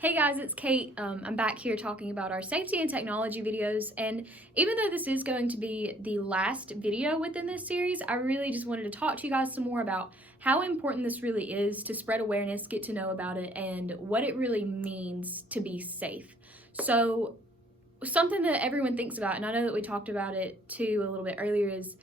Hey guys, it's Kate. I'm back here talking about our safety and technology videos, and even though this is going to be the last video within this series, I really just wanted to talk to you guys some more about how important this really is to spread awareness, get to know about it, and what it really means to be safe. So something that everyone thinks about, and I know that we talked about it too a little bit earlier, is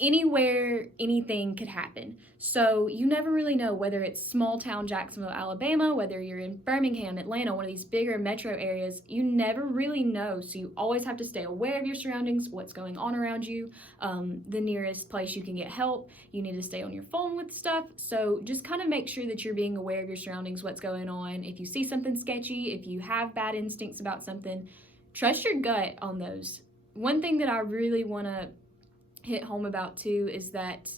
anywhere, anything could happen. So you never really know whether it's small town Jacksonville, Alabama, whether you're in Birmingham, Atlanta, one of these bigger metro areas, you never really know. So you always have to stay aware of your surroundings, what's going on around you, the nearest place you can get help. You need to stay on your phone with stuff. So just kind of make sure that you're being aware of your surroundings, what's going on. If you see something sketchy, if you have bad instincts about something, trust your gut on those. One thing that I really want to hit home about too is that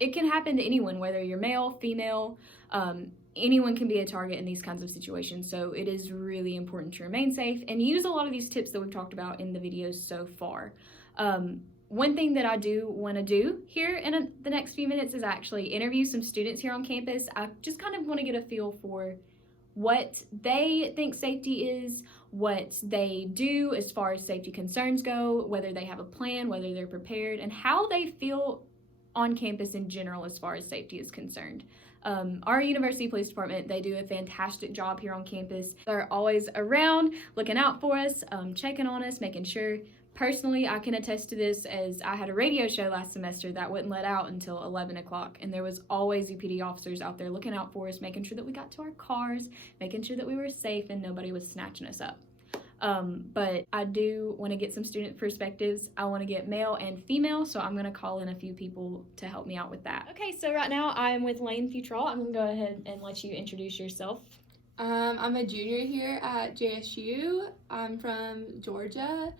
it can happen to anyone, whether you're male, female, anyone can be a target in these kinds of situations. So it is really important to remain safe and use a lot of these tips that we've talked about in the videos so far. One thing that I do want to do here in the next few minutes is actually interview some students here on campus. I just kind of want to get a feel for what they think safety is, what they do as far as safety concerns go, whether they have a plan, whether they're prepared, and how they feel on campus in general as far as safety is concerned. Our University Police Department, they do a fantastic job here on campus. They're always around, looking out for us, checking on us, making sure. Personally, I can attest to this as I had a radio show last semester that wouldn't let out until 11 o'clock, and there was always UPD officers out there looking out for us, making sure that we got to our cars, making sure that we were safe and nobody was snatching us up. But I do want to get some student perspectives. I want to get male and female, so I'm going to call in a few people to help me out with that. Okay, so right now I am with Lane Futrall. I'm going to go ahead and let you introduce yourself. I'm a junior here at JSU. I'm from Georgia,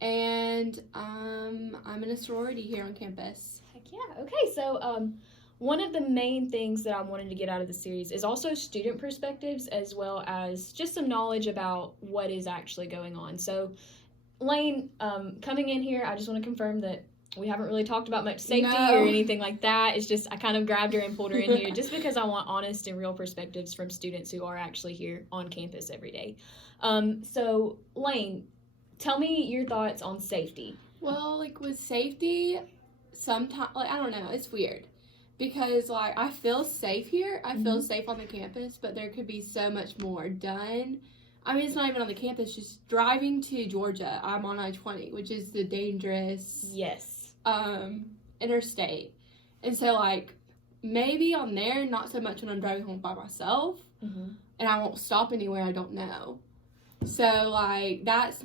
and I'm in a sorority here on campus. Heck yeah. Okay, so one of the main things that I wanted to get out of the series is also student perspectives as well as just some knowledge about what is actually going on. So Lane, coming in here, I just want to confirm that we haven't really talked about much safety or anything like that. It's just I kind of grabbed her and pulled her in here just because I want honest and real perspectives from students who are actually here on campus every day. So Lane, tell me your thoughts on safety. Well, like with safety, sometimes, like, I don't know, it's weird. Because, like, I feel safe here. I feel safe on the campus, but there could be so much more done. I mean, it's not even on the campus. Just driving to Georgia, I'm on I-20, which is the dangerous interstate. And so, like, maybe on there, not so much when I'm driving home by myself. And I won't stop anywhere I don't know. So, like, that's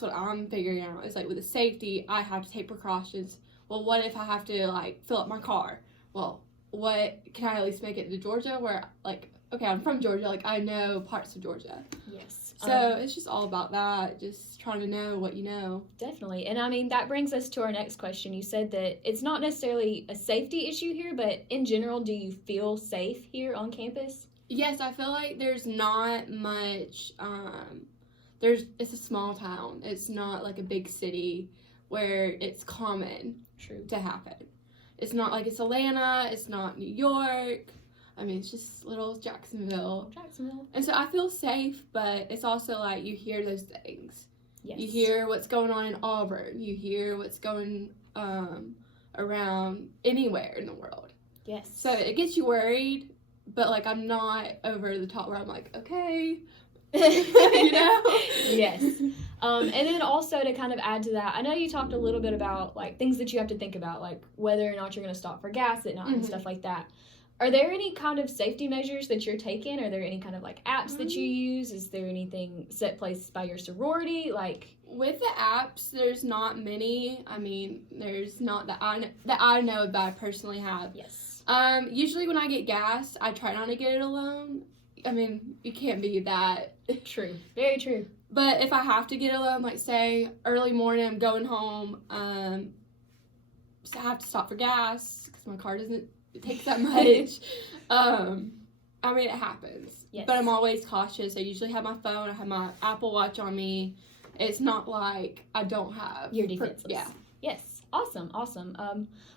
what I'm figuring out. Is, like, with the safety, I have to take precautions. Well, what if I have to, like, fill up my car? Well, what can I at least make it to Georgia where, like, okay, I'm from Georgia, like, I know parts of Georgia. Yes. So it's just all about that, just trying to know what you know. Definitely. And I mean, that brings us to our next question. You said that it's not necessarily a safety issue here, but in general, do you feel safe here on campus? Yes, I feel like there's not much, it's a small town. It's not like a big city where it's common to happen. It's not like it's Atlanta, it's not New York. I mean, it's just little Jacksonville. And so I feel safe, but it's also like you hear those things. Yes. You hear what's going on in Auburn. You hear what's going around anywhere in the world. Yes. So it gets you worried, but like I'm not over the top where I'm like, okay. You know? Yes. And then also to kind of add to that, I know you talked a little bit about like things that you have to think about, like whether or not you're going to stop for gas at night and stuff like that. Are there any kind of safety measures that you're taking? Are there any kind of like apps that you use? Is there anything set place by your sorority? Like with the apps, there's not many. I mean, there's not that I know that I personally have. Yes. Usually when I get gas, I try not to get it alone. I mean, you can't be that. True. Very true. But if I have to get alone, like say early morning, I'm going home, so I have to stop for gas because my car doesn't take that much. I mean, it happens. Yes. But I'm always cautious. I usually have my phone. I have my Apple Watch on me. It's not like I don't have. You're defenseless. Yeah. Yes. Awesome.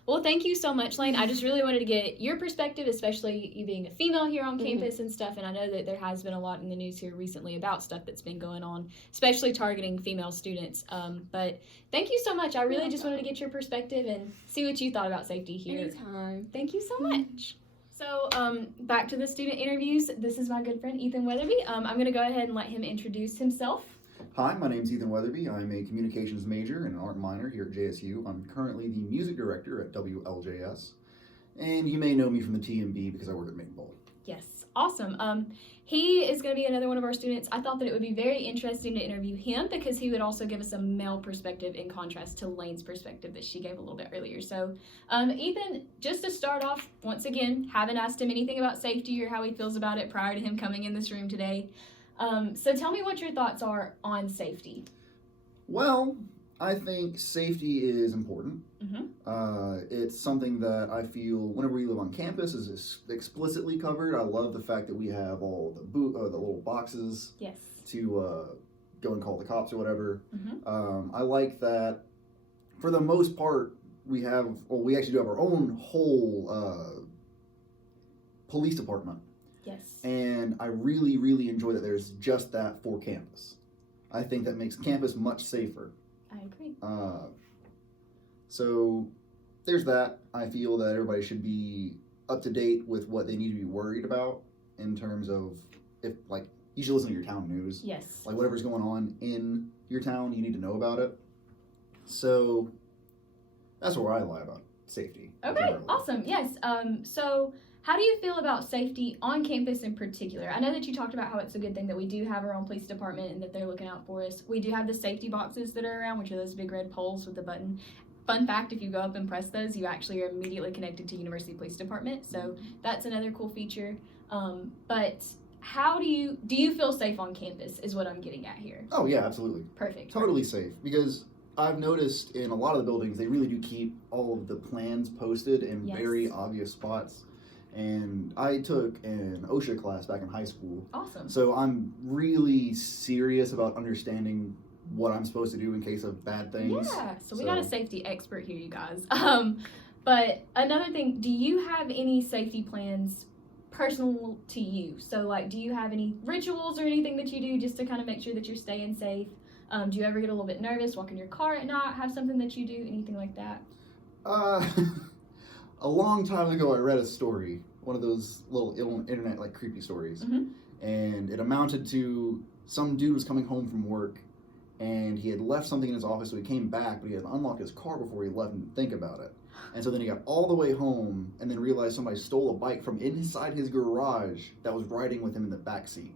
Well, thank you so much, Lane. I just really wanted to get your perspective, especially you being a female here on campus and stuff. And I know that there has been a lot in the news here recently about stuff that's been going on, especially targeting female students. But thank you so much. I really just wanted to get your perspective and see what you thought about safety here. Anytime. Thank you so much. So back to the student interviews. This is my good friend, Ethan Weatherby. I'm going to go ahead and let him introduce himself. Hi, my name's Ethan Weatherby. I'm a communications major and an art minor here at JSU. I'm currently the music director at WLJS. And you may know me from the TMB because I work at Maple Bowl. Yes, awesome. He is going to be another one of our students. I thought that it would be very interesting to interview him because he would also give us a male perspective in contrast to Lane's perspective that she gave a little bit earlier. So, Ethan, just to start off, once again, haven't asked him anything about safety or how he feels about it prior to him coming in this room today. So tell me what your thoughts are on safety. Well, I think safety is important. It's something that I feel whenever we live on campus is explicitly covered. I love the fact that we have all the little boxes to go and call the cops or whatever. I like that for the most part we actually do have our own whole police department. Yes. And I really, really enjoy that there's just that for campus. I think that makes campus much safer. I agree. So there's that. I feel that everybody should be up to date with what they need to be worried about in terms of you should listen to your town news. Yes. Like whatever's going on in your town, you need to know about it. So that's where I lie about safety. Okay, awesome. Yes. So how do you feel about safety on campus in particular? I know that you talked about how it's a good thing that we do have our own police department and that they're looking out for us. We do have the safety boxes that are around, which are those big red poles with the button. Fun fact, if you go up and press those, you actually are immediately connected to University Police Department. So that's another cool feature. But how do you feel safe on campus is what I'm getting at here. Oh, yeah, absolutely. Perfect. Totally safe because I've noticed in a lot of the buildings, they really do keep all of the plans posted in very obvious spots. And I took an OSHA class back in high school. Awesome. So I'm really serious about understanding what I'm supposed to do in case of bad things. Yeah, so we got a safety expert here, you guys. But another thing, do you have any safety plans personal to you? So, do you have any rituals or anything that you do just to kind of make sure that you're staying safe? Do you ever get a little bit nervous walking your car at night? Have something that you do? Anything like that? A long time ago, I read a story, one of those little internet creepy stories, and it amounted to some dude was coming home from work, and he had left something in his office, so he came back, but he had to unlock his car before he left and didn't think about it. And so then he got all the way home, and then realized somebody stole a bike from inside his garage that was riding with him in the back seat.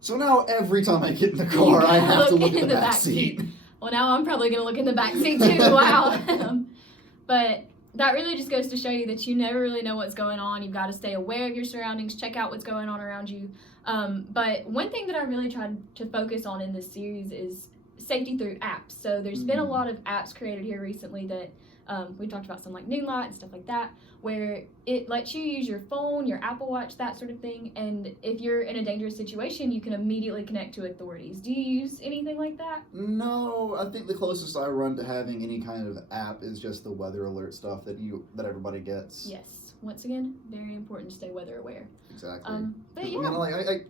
So now every time I get in the car, I have to look in the back seat. Well, now I'm probably going to look in the back seat too. Wow. But that really just goes to show you that you never really know what's going on. You've got to stay aware of your surroundings, check out what's going on around you. But one thing that I really tried to focus on in this series is safety through apps. So there's been a lot of apps created here recently that we talked about, some like Noonlight and stuff like that, where it lets you use your phone, your Apple Watch, that sort of thing. And if you're in a dangerous situation, you can immediately connect to authorities. Do you use anything like that? No, I think the closest I run to having any kind of app is just the weather alert stuff that everybody gets. Yes. Once again, very important to stay weather aware. Exactly. But yeah. I mean,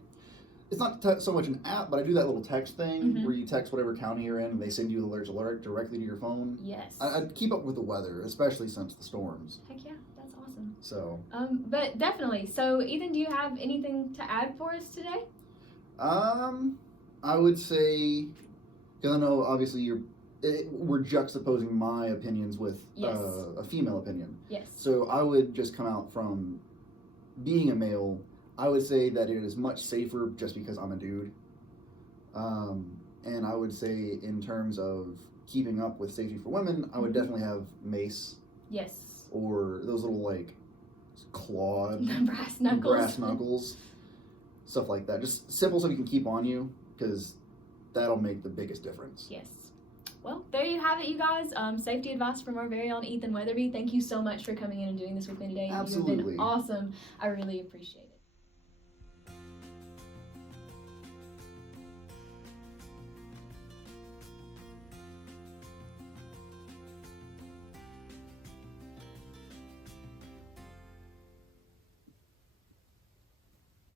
it's not so much an app, but I do that little text thing where you text whatever county you're in and they send you the alert directly to your phone. Yes. I keep up with the weather, especially since the storms. Heck yeah, that's awesome. So. But definitely. So, Ethan, do you have anything to add for us today? I would say, because I know obviously we're juxtaposing my opinions with a female opinion. Yes. So I would just come out from being a male. I would say that it is much safer just because I'm a dude. And I would say in terms of keeping up with safety for women, I would definitely have mace. Yes. Or those little clawed brass knuckles. Stuff like that. Just simple stuff you can keep on you because that'll make the biggest difference. Yes. Well, there you have it, you guys. Safety advice from our very own Ethan Weatherby. Thank you so much for coming in and doing this with me today. Absolutely. You've been awesome. I really appreciate it.